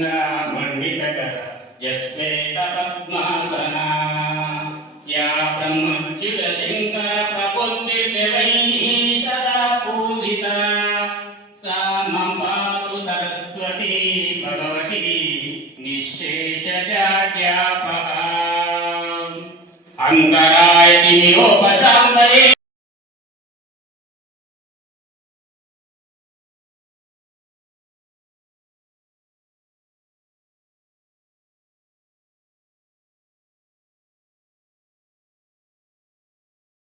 मण्डितकर यश्वेतपद्मासना या ब्रह्मच्युतशङ्करप्रबुद्धिर्देवैः सदा पूजिता सा मम पातु सरस्वती भगवती निःशेषजाड्यापहा अङ्गरायति निरोपशान्तये